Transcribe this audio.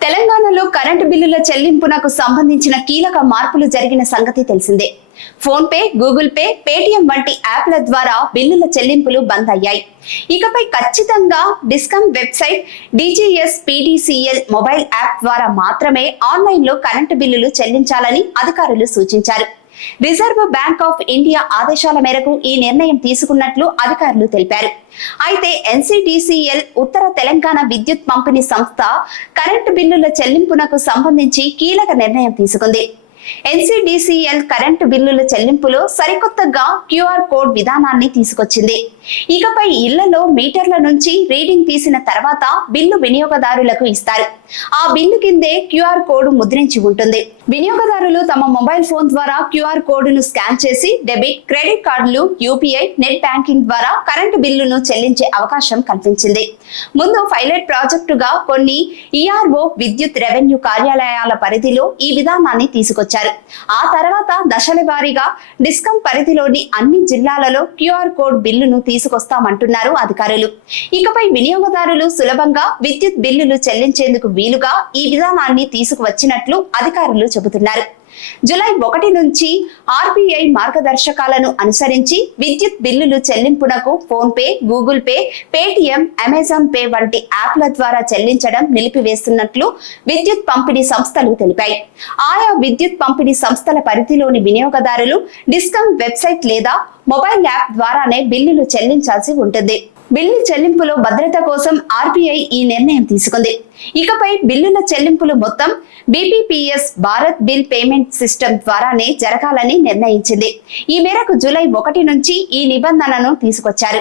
తెలంగాణలో కరెంటు బిల్లుల చెల్లింపునకు సంబంధించిన కీలక మార్పులు జరిగిన సంగతి తెలిసిందే. Phone pay, Google pay, Paytm వంటి యాప్ల ద్వారా బిల్లుల చెల్లింపులు బంద్ అయ్యాయి. ఇకపై ఖచ్చితంగా discom website, DGS-PDCL mobile app ద్వారా మాత్రమే ఆన్లైన్లో కరెంటు బిల్లులు చెల్లించాలని అధికారులు సూచించారు. రిజర్వ్ బ్యాంక్ ఆఫ్ ఇండియా ఆదేశాల మేరకు ఈ నిర్ణయం తీసుకున్నట్లు అధికారులు తెలిపారు. అయితే NCDCL ఉత్తర తెలంగాణ విద్యుత్ పంపిణీ సంస్థ కరెంటు బిల్లుల చెల్లింపునకు సంబంధించి కీలక నిర్ణయం తీసుకుంది. NCDCL కరెంటు బిల్లుల చెల్లింపులో సరికొత్తగా QR కోడ్ విధానాన్ని తీసుకొచ్చింది. ఇకపై ఇళ్లలో మీటర్ల నుంచి రీడింగ్ తీసిన తర్వాత బిల్లు వినియోగదారులకు ఇస్తారు. ఆ బిల్లు కిందే QR కోడ్ ముద్రించి ఉంటుంది. వినియోగదారులు తమ మొబైల్ ఫోన్ ద్వారా QR కోడ్ను స్కాన్ చేసి డెబిట్, క్రెడిట్ కార్డులు, UPI, నెట్ బ్యాంకింగ్ ద్వారా కరెంటు బిల్లును చెల్లించే అవకాశం కల్పించింది. ముందు పైలట్ ప్రాజెక్టుగా కొన్ని ERO విద్యుత్ రెవెన్యూ కార్యాలయాల పరిధిలో ఈ విధానాన్ని తీసుకొచ్చారు. ఆ తర్వాత దశల వారీగా డిస్కమ్ పరిధిలోని అన్ని జిల్లాలలో QR కోడ్ బిల్లును తీసుకొస్తామంటున్నారు అధికారులు. ఇకపై వినియోగదారులు సులభంగా విద్యుత్ బిల్లులు చెల్లించేందుకు వీలుగా ఈ విధానాన్ని తీసుకువచ్చినట్లు అధికారులు చెబుతున్నారు. జూలై 1 నుంచి RBI మార్గదర్శకాలను అనుసరించి విద్యుత్ బిల్లులు చెల్లింపునకు phone pay, Google pay, Paytm, Amazon pay వంటి యాప్ల ద్వారా చెల్లించడం నిలిపివేస్తున్నట్లు విద్యుత్ పంపిణీ సంస్థలు తెలిపాయి. ఆయా విద్యుత్ పంపిణీ సంస్థల పరిధిలోని వినియోగదారులు డిస్కమ్ వెబ్సైట్ లేదా మొబైల్ యాప్ ద్వారానే బిల్లులు చెల్లించాల్సి ఉంటుంది. బిల్లు చెల్లింపులో భద్రత కోసం RBI ఈ నిర్ణయం తీసుకుంది. ఇకపై బిల్లుల చెల్లింపులు మొత్తం BPPS Bharat bill payment system ద్వారానే జరగాలని నిర్ణయించింది. ఈ మేరకు జూలై 1 నుంచి ఈ నిబంధనను తీసుకొచ్చారు.